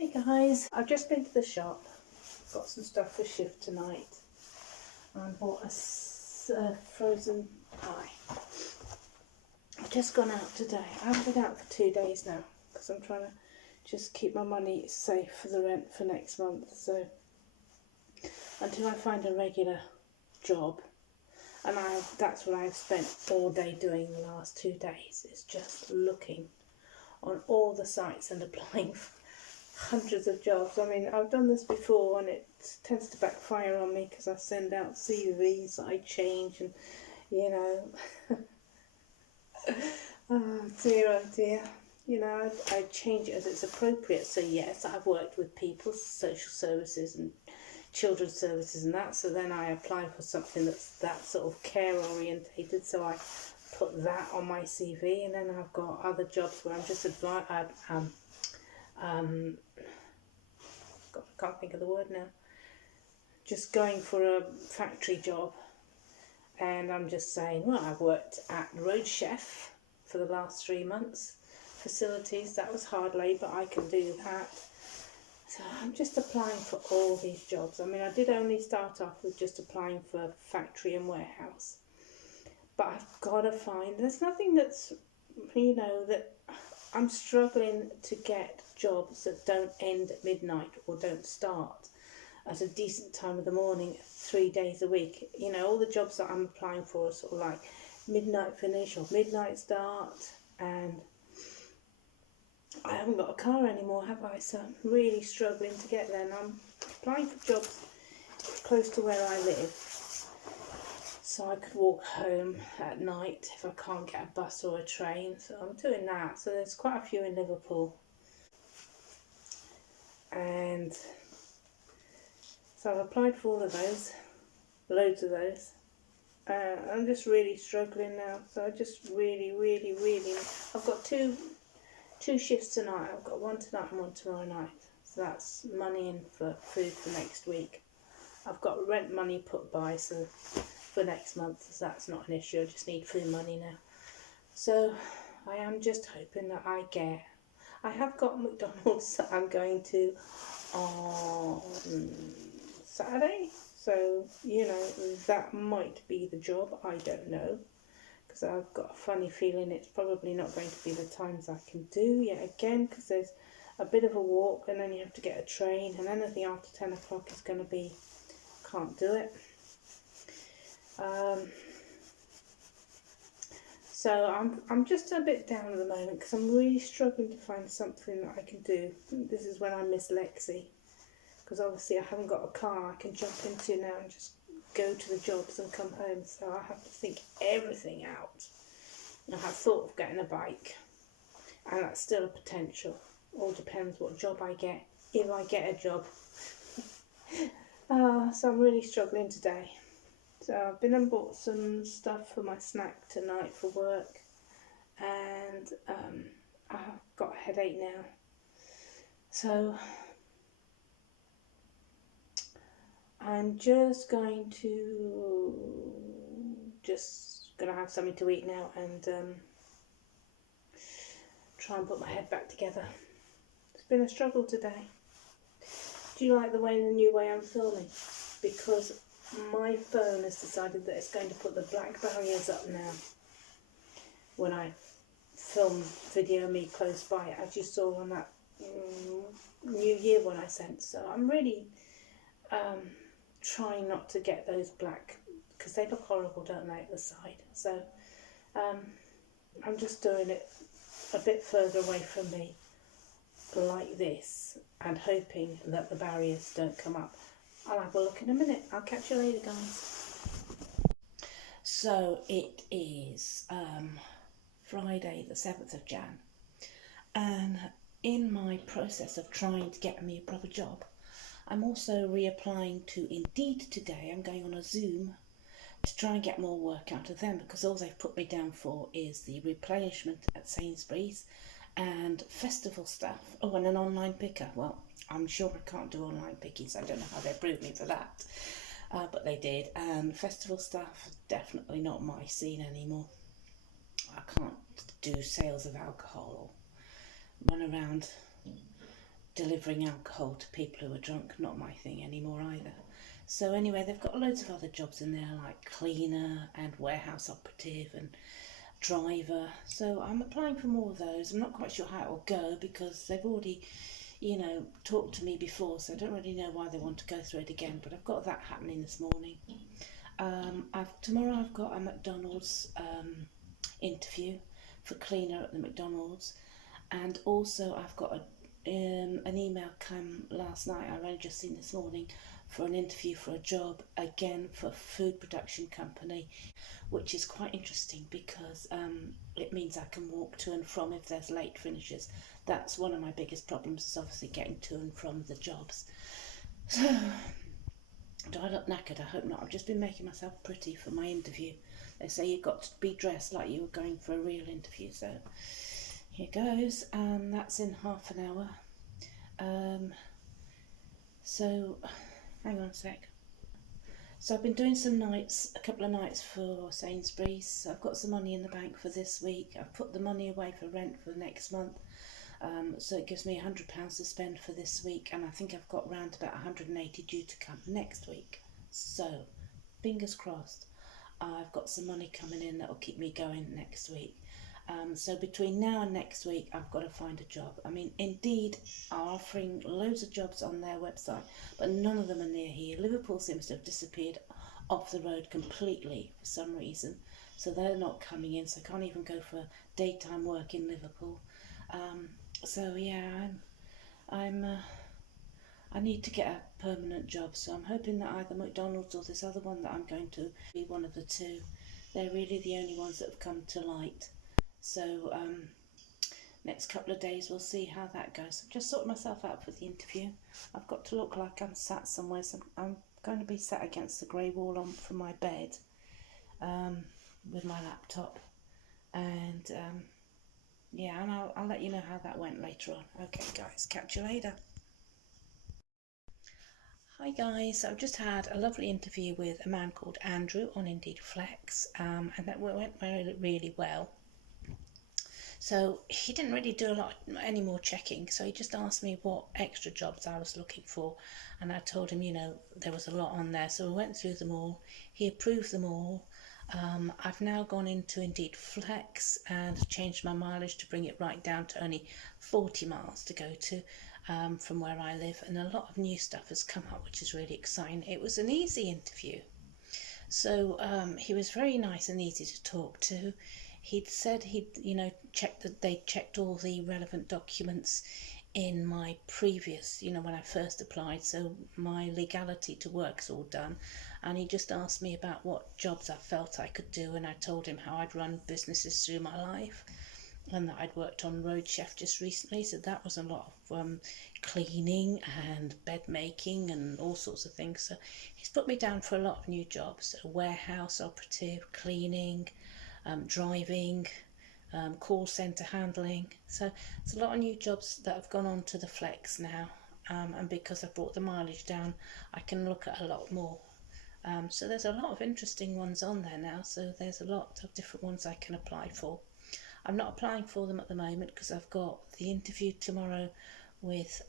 Hey guys, I've just been to the shop, got some stuff for shift tonight, and bought a frozen pie. I've just gone out today. I haven't been out for 2 days now because I'm trying to just keep my money safe for the rent for next month. So until I find a regular job, and that's what I've spent all day doing the last 2 days, is just looking on all the sites and applying for hundreds of jobs. I mean, I've done this before and it tends to backfire on me because I send out CVs that I change and, you know, oh dear. You know, I change it as it's appropriate. So yes, I've worked with people, social services and children's services and that. So then I apply for something that's that sort of care orientated. So I put that on my CV, and then I've got other jobs where I'm just God, I can't think of the word now. Just going for a factory job, and I'm just saying, well, I've worked at Road Chef for the last 3 months. Facilities, that was hard labour, I can do that. So I'm just applying for all these jobs. I mean, I did only start off with just applying for factory and warehouse, but I've got to find, there's nothing that's, you know, that I'm struggling to get jobs that don't end at midnight or don't start at a decent time of the morning 3 days a week. You know, all the jobs that I'm applying for are sort of like midnight finish or midnight start, and I haven't got a car anymore, have I? So I'm really struggling to get there, and I'm applying for jobs close to where I live so I could walk home at night if I can't get a bus or a train. So I'm doing that. So there's quite a few in Liverpool, and so I've applied for all of those, loads of those. I'm just really struggling now. So I just really, I've got two shifts tonight. I've got one tonight and one tomorrow night. So that's money in for food for next week. I've got rent money put by, so for next month, so that's not an issue. I just need food money now. So I am just hoping that I have got McDonald's that I'm going to on Saturday. So, you know, that might be the job. I don't know, because I've got a funny feeling it's probably not going to be the times I can do yet again, because there's a bit of a walk and then you have to get a train, and anything after 10 o'clock is going to be, can't do it. So I'm just a bit down at the moment because I'm really struggling to find something that I can do. This is when I miss Lexi, because obviously I haven't got a car I can jump into now and just go to the jobs and come home. So I have to think everything out. I have thought of getting a bike, and that's still a potential. All depends what job I get, if I get a job. So I'm really struggling today. So I've been and bought some stuff for my snack tonight for work, and I've got a headache now. So I'm just going to have something to eat now and try and put my head back together. It's been a struggle today. Do you like the new way I'm filming? Because my phone has decided that it's going to put the black barriers up now when I film video me close by, as you saw on that New Year one I sent. So I'm really trying not to get those black, because they look horrible, don't they, at the side. So I'm just doing it a bit further away from me like this, and hoping that the barriers don't come up. I'll have a look in a minute. I'll catch you later, guys. So it is Friday the 7th of Jan, and in my process of trying to get me a proper job, I'm also reapplying to Indeed today. I'm going on a Zoom to try and get more work out of them, because all they've put me down for is the replenishment at Sainsbury's and festival stuff. Oh, and an online picker. Well, I'm sure I can't do online picking, so I don't know how they approved me for that. But they did. And festival stuff, definitely not my scene anymore. I can't do sales of alcohol or run around delivering alcohol to people who are drunk, not my thing anymore either. So anyway, they've got loads of other jobs in there, like cleaner and warehouse operative and driver. So I'm applying for more of those. I'm not quite sure how it will go because they've already, talked to me before, so I don't really know why they want to go through it again. But I've got that happening this morning. Tomorrow I've got a McDonald's interview for cleaner at the McDonald's, and also I've got an email come last night, I've only just seen this morning, for an interview for a job again for a food production company, which is quite interesting because it means I can walk to and from if there's late finishes. That's one of my biggest problems, is obviously getting to and from the jobs. So, do I look knackered? I hope not. I've just been making myself pretty for my interview. They say you've got to be dressed like you were going for a real interview, so here goes. That's in half an hour. So hang on a sec. So I've been doing a couple of nights for Sainsbury's. I've got some money in the bank for this week. I've put the money away for rent for next month. So it gives me £100 to spend for this week, and I think I've got round about 180 due to come next week. So fingers crossed, I've got some money coming in that will keep me going next week. So between now and next week, I've got to find a job. I mean, Indeed are offering loads of jobs on their website, but none of them are near here. Liverpool seems to have disappeared off the road completely for some reason, so they're not coming in, so I can't even go for daytime work in Liverpool. So yeah, I need to get a permanent job, so I'm hoping that either McDonald's or this other one that I'm going to be one of the two. They're really the only ones that have come to light. So next couple of days we'll see how that goes. I've just sorted myself out for the interview. I've got to look like I'm sat somewhere, so I'm going to be sat against the grey wall from my bed with my laptop, and yeah, and I'll let you know how that went later on. Okay guys, catch you later. Hi guys, I've just had a lovely interview with a man called Andrew on Indeed Flex, and that went really well. So he didn't really do any more checking, so he just asked me what extra jobs I was looking for, and I told him, there was a lot on there, so we went through them all. He approved them all. I've now gone into Indeed Flex and changed my mileage to bring it right down to only 40 miles to go to from where I live, and a lot of new stuff has come up, which is really exciting. It was an easy interview, so he was very nice and easy to talk to. He'd said he'd checked that they checked all the relevant documents in my previous, when I first applied, so my legality to work's all done, and he just asked me about what jobs I felt I could do, and I told him how I'd run businesses through my life and that I'd worked on Road Chef just recently, so that was a lot of cleaning and bed making and all sorts of things. So he's put me down for a lot of new jobs: warehouse operative, cleaning, driving, call centre handling. So it's a lot of new jobs that have gone on to the Flex now, and because I brought the mileage down, I can look at a lot more. So there's a lot of interesting ones on there now, so there's a lot of different ones I can apply for. I'm not applying for them at the moment because I've got the interview tomorrow with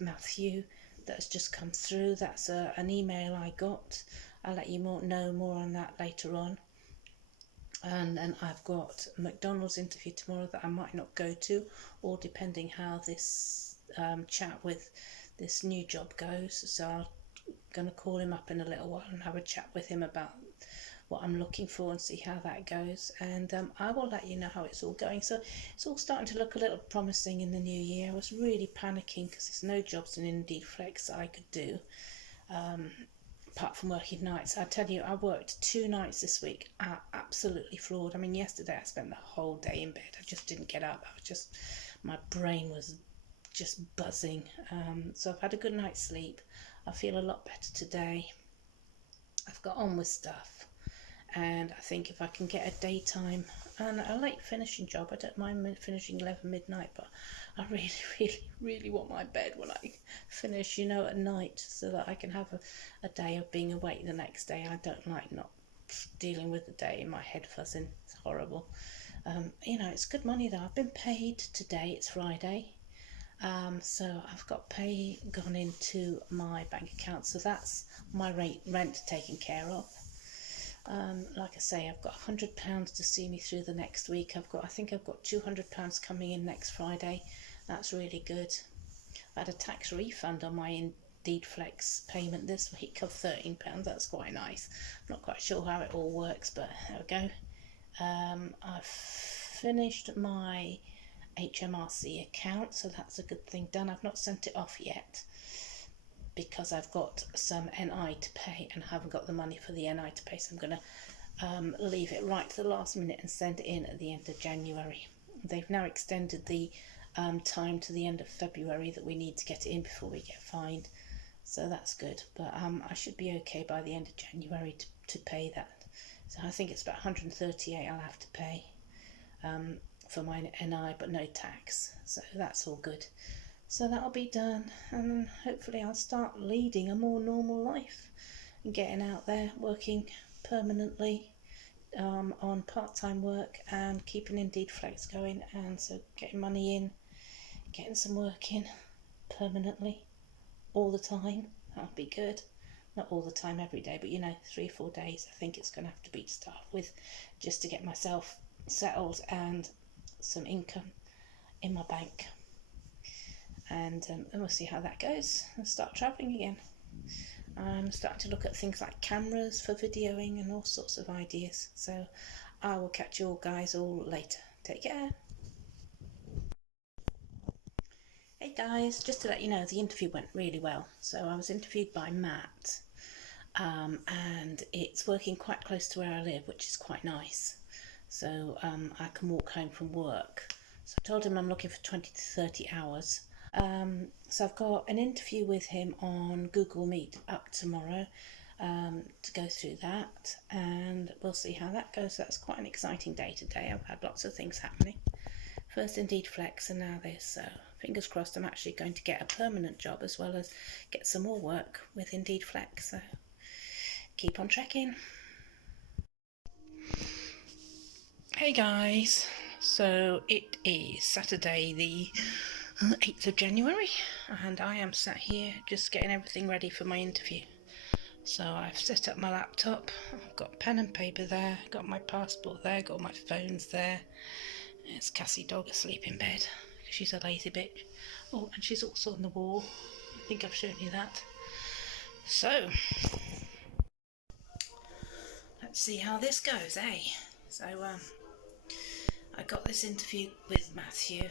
Matthew that has just come through. That's an email I got. I'll let you know more on that later on. And then I've got a McDonald's interview tomorrow that I might not go to, all depending how this chat with this new job goes. So I'm going to call him up in a little while and have a chat with him about what I'm looking for and see how that goes, and I will let you know how it's all going. So it's all starting to look a little promising in the new year. I was really panicking because there's no jobs in Indeed Flex that I could do apart from working nights. I tell you, I worked 2 nights this week. Absolutely floored. I mean, yesterday I spent the whole day in bed. I just didn't get up. My brain was just buzzing. So I've had a good night's sleep. I feel a lot better today. I've got on with stuff, and I think if I can get a daytime and a late finishing job, I don't mind finishing 11 midnight, but I really, really, really want my bed when I finish, at night, so that I can have a day of being awake the next day. I don't like not dealing with the day, my head fuzzing. It's horrible. It's good money though. I've been paid today. It's Friday. So I've got pay gone into my bank account, so that's my rent taken care of. Like I say, I've got £100 to see me through the next week. I think I've got £200 coming in next Friday. That's really good. I had a tax refund on my Indeed Flex payment this week of £13. That's quite nice. I'm not quite sure how it all works, but there we go. I've finished my HMRC account, so that's a good thing done. I've not sent it off yet because I've got some NI to pay and haven't got the money for the NI to pay, so I'm going to leave it right to the last minute and send it in at the end of January. They've now extended the time to the end of February that we need to get it in before we get fined, so that's good. But I should be okay by the end of January to pay that. So I think it's about 138 I'll have to pay for my NI, but no tax, so that's all good. So that'll be done, and then hopefully I'll start leading a more normal life and getting out there working permanently on part-time work and keeping Indeed Flex going, and so getting money in, getting some work in permanently all the time. That'll be good. Not all the time every day, but 3 or 4 days I think it's going to have to be to start with, just to get myself settled and some income in my bank. And we'll see how that goes and start travelling again. I'm starting to look at things like cameras for videoing and all sorts of ideas. So I will catch you all guys all later. Take care. Hey guys, just to let you know, the interview went really well. So I was interviewed by Matt, and it's working quite close to where I live, which is quite nice. So I can walk home from work. So I told him I'm looking for 20 to 30 hours. So I've got an interview with him on Google Meet up tomorrow to go through that, and we'll see how that goes. That's quite an exciting day today. I've had lots of things happening. First Indeed Flex and now this, so fingers crossed I'm actually going to get a permanent job as well as get some more work with Indeed Flex, so keep on trekking. Hey guys, so it is Saturday the 8th of January, and I am sat here just getting everything ready for my interview. So I've set up my laptop, I've got pen and paper there, got my passport there, got my phones there. It's Cassie dog asleep in bed because she's a lazy bitch. Oh, and she's also on the wall. I think I've shown you that. So let's see how this goes, eh? So I got this interview with Matthew,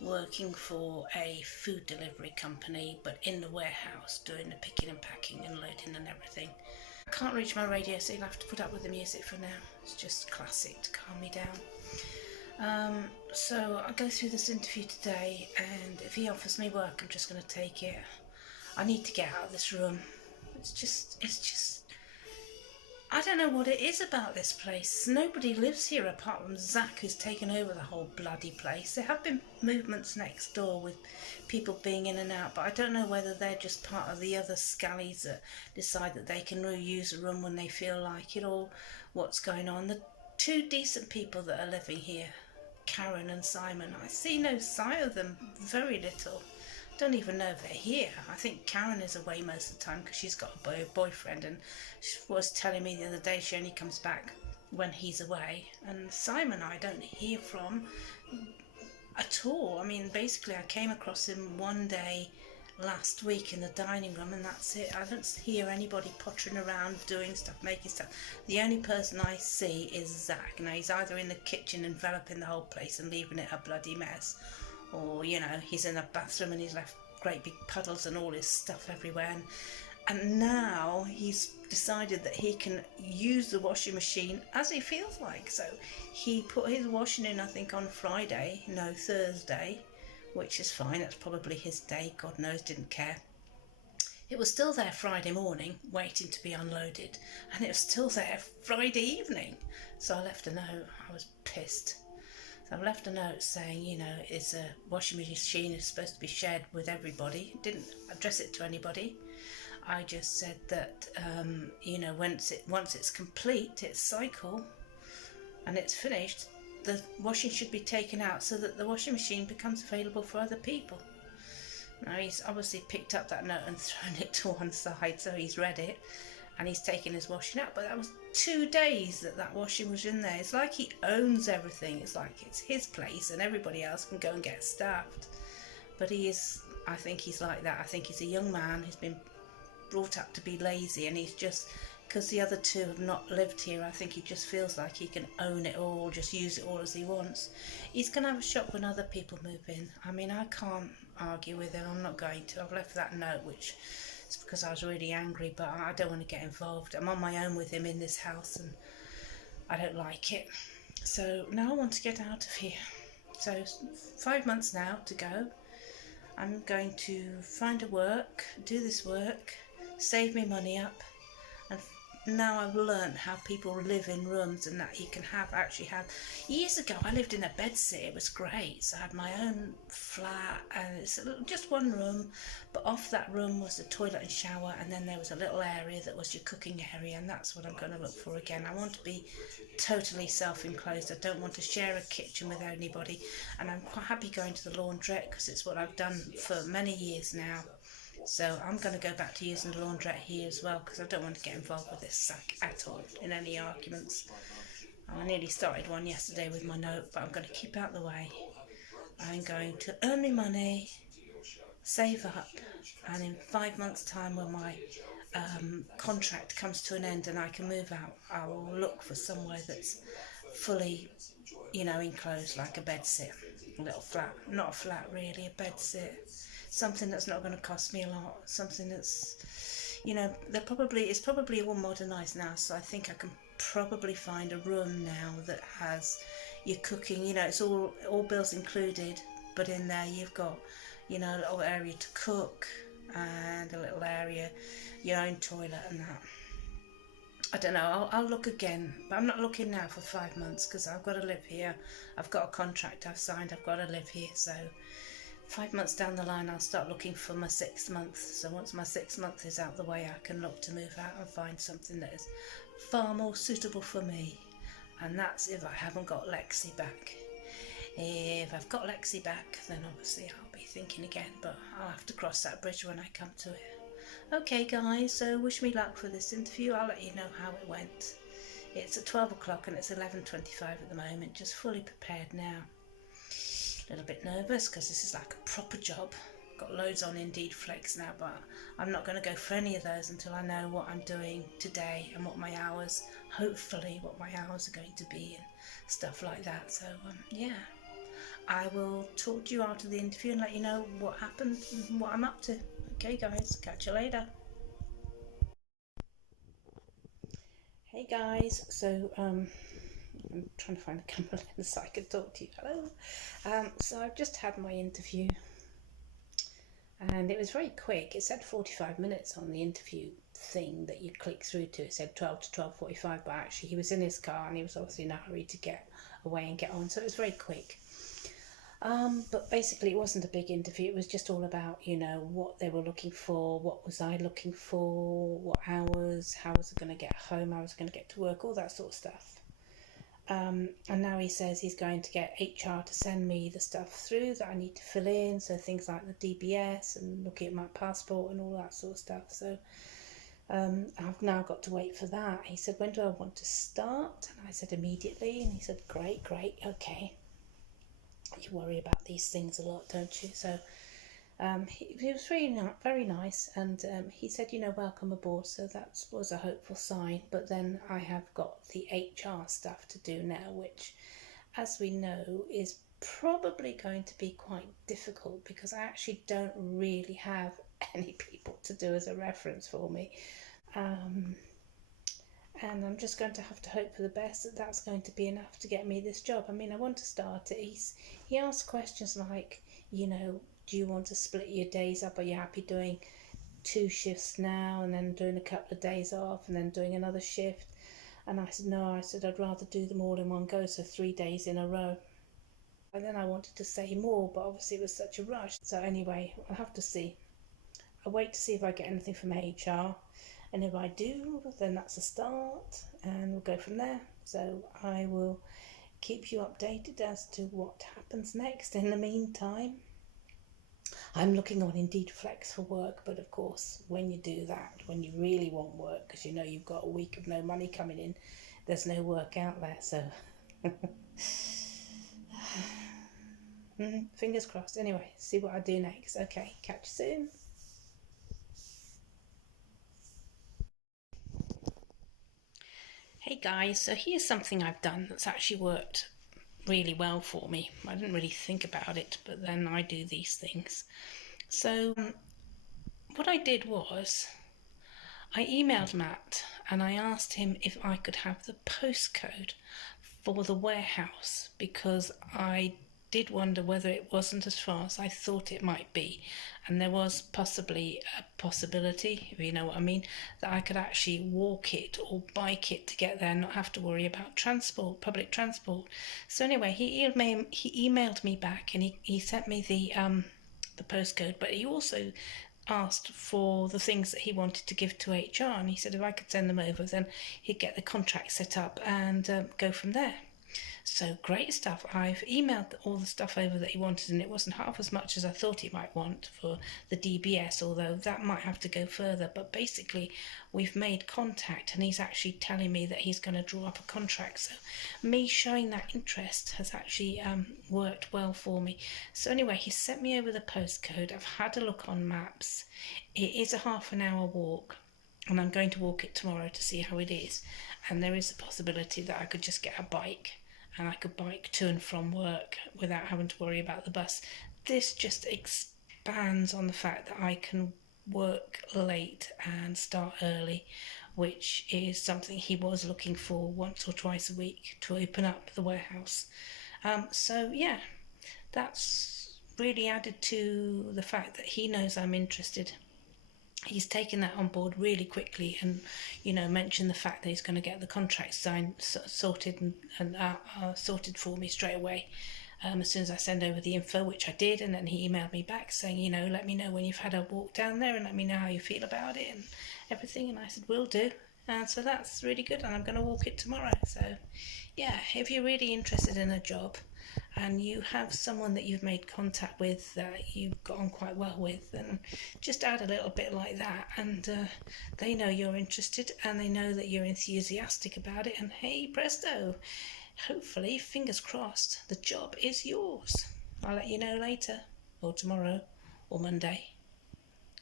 working for a food delivery company, but in the warehouse doing the picking and packing and loading and everything. I can't reach my radio, so you'll have to put up with the music for now. It's just classic to calm me down. So I'll go through this interview today, and if he offers me work, I'm just going to take it. I need to get out of this room. It's just I don't know what it is about this place. Nobody lives here apart from Zach, who's taken over the whole bloody place. There have been movements next door with people being in and out, but I don't know whether they're just part of the other scallies that decide that they can use a room when they feel like it, or what's going on. The two decent people that are living here, Karen and Simon, I see no sign of them, very little. Don't even know if they're here. I think Karen is away most of the time because she's got a boyfriend, and she was telling me the other day she only comes back when he's away. And Simon I don't hear from at all. I mean, basically I came across him one day last week in the dining room, and that's it. I don't hear anybody pottering around doing stuff, making stuff. The only person I see is Zach. Now he's either in the kitchen enveloping the whole place and leaving it a bloody mess, or he's in a bathroom and he's left great big puddles and all his stuff everywhere, and now he's decided that he can use the washing machine as he feels like. So he put his washing in, I think on Thursday, which is fine, that's probably his day, God knows, didn't care. It was still there Friday morning waiting to be unloaded, and it was still there Friday evening. So I left a note. I was pissed. So I left a note saying, it's a washing machine is supposed to be shared with everybody. Didn't address it to anybody. I just said that, once it's complete, its cycle, and it's finished, the washing should be taken out so that the washing machine becomes available for other people. Now he's obviously picked up that note and thrown it to one side, so he's read it and he's taken his washing out. But that was 2 days that washing was in there. It's like he owns everything. It's like it's his place and everybody else can go and get staffed. But I think he's like that. I think he's a young man who's been brought up to be lazy, and he's just, because the other two have not lived here, I think he just feels like he can own it all, just use it all as he wants. He's going to have a shock when other people move in. I mean, I can't argue with him. I'm not going to. I've left that note, which is because I was really angry, but I don't want to get involved. I'm on my own with him in this house and I don't like it. So now I want to get out of here. So 5 months now to go. I'm going to find a work, do this work, save me money up, and now I've learned how people live in rooms, and that you can actually have. Years ago I lived in a bedsit, it was great, so I had my own flat and it's just one room, but off that room was the toilet and shower, and then there was a little area that was your cooking area, and that's what I'm going to look for again. I want to be totally self-enclosed. I don't want to share a kitchen with anybody, and I'm quite happy going to the laundrette because it's what I've done for many years now. So I'm going to go back to using the laundrette here as well, because I don't want to get involved with this sack at all in any arguments. I nearly started one yesterday with my note, but I'm going to keep out the way. I'm going to earn me money, save up, and in 5 months' time, when my contract comes to an end and I can move out, I will look for somewhere that's fully, enclosed, like a bedsit, a little flat. Not a flat really, a bedsit. Something that's not going to cost me a lot, something that's, it's probably all modernised now, so I think I can probably find a room now that has your cooking, it's all bills included, but in there you've got, a little area to cook and a little area, your own toilet and that. I don't know, I'll look again, but I'm not looking now for 5 months because I've got to live here. I've got a contract I've signed, I've got to live here, so 5 months down the line I'll start looking for my 6th month. So once my 6th month is out the way, I can look to move out and find something that is far more suitable for me. And that's if I haven't got Lexi back. If I've got Lexi back, then obviously I'll be thinking again, but I'll have to cross that bridge when I come to it. Okay guys, so wish me luck for this interview. I'll let you know how it went. It's at 12 o'clock and it's 11:25 at the moment, just fully prepared now. A little bit nervous because this is like a proper job. Got loads on Indeed Flex now, but I'm not going to go for any of those until I know what I'm doing today and what my hours, hopefully what my hours are going to be and stuff like that. So yeah, I will talk to you after the interview and let you know what happened and what I'm up to. Okay guys, catch you later. Hey guys, so I'm trying to find a camera lens so I can talk to you. Hello. So I've just had my interview and it was very quick. It said 45 minutes on the interview thing that you click through to. It said 12 to 12:45, but actually he was in his car and he was obviously in a hurry to get away and get on, so it was very quick. But basically it wasn't a big interview. It was just all about, what they were looking for, what was I looking for, what hours, how was I going to get home, how was I going to get to work, all that sort of stuff. And now he says he's going to get HR to send me the stuff through that I need to fill in, so things like the DBS and looking at my passport and all that sort of stuff. So I've now got to wait for that. He said, when do I want to start? And I said, immediately. And he said, great, okay. You worry about these things a lot, don't you? So he was very nice, and he said, welcome aboard, so that was a hopeful sign. But then I have got the HR stuff to do now, which, as we know, is probably going to be quite difficult because I actually don't really have any people to do as a reference for me. And I'm just going to have to hope for the best that that's going to be enough to get me this job. I mean, I want to start it. He asked questions like, do you want to split your days up? Are you happy doing 2 shifts now and then doing a couple of days off and then doing another shift? And I said, no, I'd rather do them all in one go, so 3 days in a row. And then I wanted to say more, but obviously it was such a rush. So anyway, I'll have to see. I'll wait to see if I get anything from HR. And if I do, then that's a start and we'll go from there. So I will keep you updated as to what happens next. In the meantime, I'm looking on Indeed Flex for work, but of course, when you do that, when you really want work, because you know you've got a week of no money coming in, there's no work out there, so fingers crossed. Anyway, see what I do next. Okay, catch you soon. Hey guys, so here's something I've done that's actually worked really well for me. I didn't really think about it, but then I do these things. So what I did was I emailed Matt and I asked him if I could have the postcode for the warehouse, because I did wonder whether it wasn't as far as I thought it might be, and there was possibly a possibility, if you know what I mean, that I could actually walk it or bike it to get there and not have to worry about transport, public transport. So anyway, he emailed me back and he sent me the postcode, but he also asked for the things that he wanted to give to HR, and he said if I could send them over, then he'd get the contract set up and go from there. So great stuff. I've emailed all the stuff over that he wanted, and it wasn't half as much as I thought he might want for the DBS, although that might have to go further. But basically, we've made contact, and he's actually telling me that he's going to draw up a contract. So me showing that interest has actually worked well for me. So anyway, he sent me over the postcode. I've had a look on maps. It is a half an hour walk, and I'm going to walk it tomorrow to see how it is. And there is a possibility that I could just get a bike and I could bike to and from work without having to worry about the bus. This just expands on the fact that I can work late and start early, which is something he was looking for once or twice a week to open up the warehouse. So yeah, that's really added to the fact that he knows I'm interested. He's taken that on board really quickly, and mentioned the fact that he's going to get the contract signed, sorted and sorted for me straight away as soon as I send over the info, which I did. And then he emailed me back saying, let me know when you've had a walk down there and let me know how you feel about it and everything. And I said, will do. And so that's really good, and I'm going to walk it tomorrow. So yeah, if you're really interested in a job and you have someone that you've made contact with that you've got on quite well with, then just add a little bit like that, and they know you're interested and they know that you're enthusiastic about it, and hey presto, hopefully, fingers crossed, the job is yours. I'll let you know later, or tomorrow, or Monday.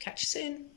Catch you soon.